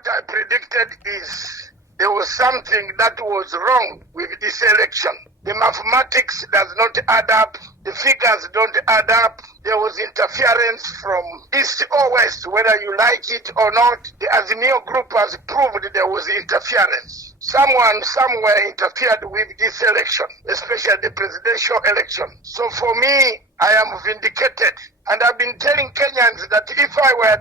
what I predicted is there was something that was wrong with this election. The mathematics does not add up. The figures don't add up. There was interference from east or west, whether you like it or not. The Azimio group has proved there was interference. Someone somewhere interfered with this election, especially the presidential election. So for me, I am vindicated. And I've been telling Kenyans that if I were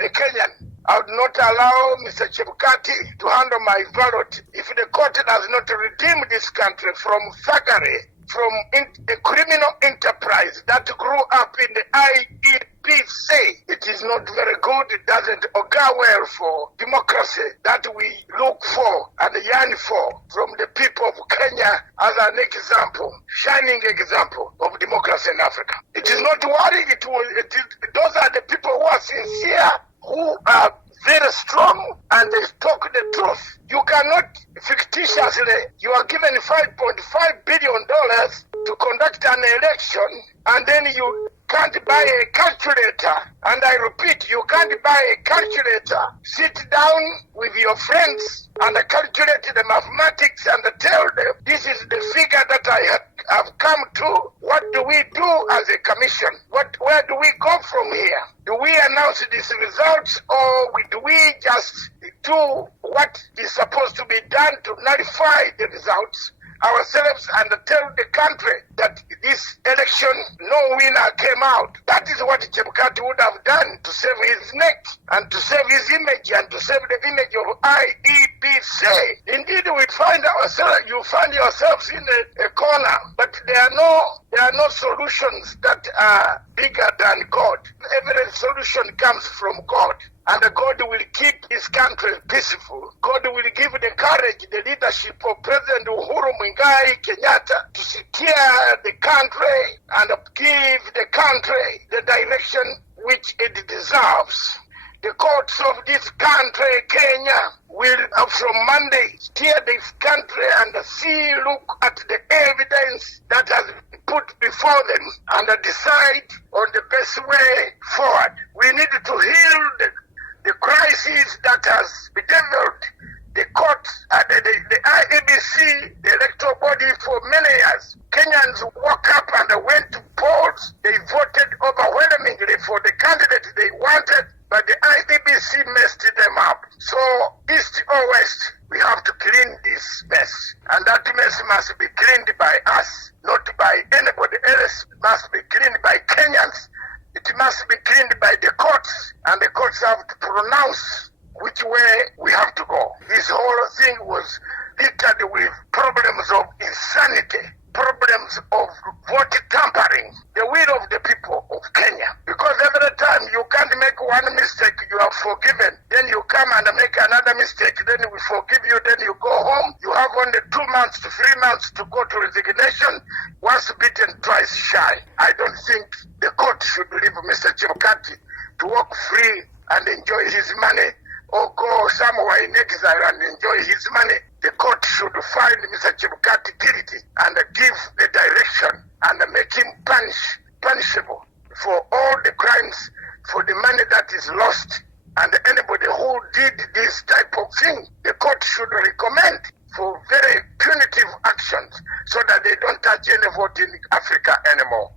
a Kenyan, I would not allow Mr. Chebukati to handle my ballot if the court does not redeem this country from thuggery, from a criminal enterprise that grew up in the IEBC. It is not very good. It doesn't augur well for democracy that we look for and yearn for from the people of Kenya as an example, shining example of democracy in Africa. It is not worrying. Those are the people who are sincere, who are very strong, and they talk the truth. You cannot fictitiously, you are given $5.5 billion to conduct an election, and then you can't buy a calculator. And I repeat, you can't buy a calculator. Sit down with your friends and calculate the mathematics and tell them, this is the figure that I have come to. What do we do as a commission? Where do we go from here? Do we announce these results, or do we just do what is supposed to be done to nullify the results ourselves and tell the country that this election, no winner came out? That is what Chebukati would have done to save his neck and to save his image and to save the image of IEBC. Indeed, you find yourselves in a corner, but there are no solutions that are bigger than God. Every solution comes from God. And God will keep his country peaceful. God will give the courage, the leadership of President Uhuru Muigai Kenyatta to steer the country and give the country the direction which it deserves. The courts of this country, Kenya, will from Monday steer this country and look at the evidence that has been put before them and decide on the best way forward. We need to heal the crisis that has bedeviled the courts and the IEBC, the electoral body, for many years. Kenyans woke up and went to polls. They voted overwhelmingly for the candidate they wanted, but the IEBC messed them up. So, east or west, we have to clean this mess. And that mess must be cleaned by us, not by anybody else. It must be cleaned by Kenyans. It must be cleaned by the courts, and the courts have to pronounce which way we have to go. This whole thing was littered with problems of insanity, problems of vote tampering, the will of the people of Kenya. Because every time you can't make one mistake, you are forgiven. Then you come and make another mistake, then we forgive you, then you go home. You have only 2 months to 3 months to go to resignation. Once bitten, twice shy. I don't think the court should leave Mr. Chebukati to walk free and enjoy his money, or go somewhere in exile and enjoy his money. The court should find Mr. Chebukati guilty and give the direction and make him punishable for all the crimes, for the money that is lost. And anybody who did this type of thing, the court should recommend for very punitive actions so that they don't touch any vote in Africa anymore.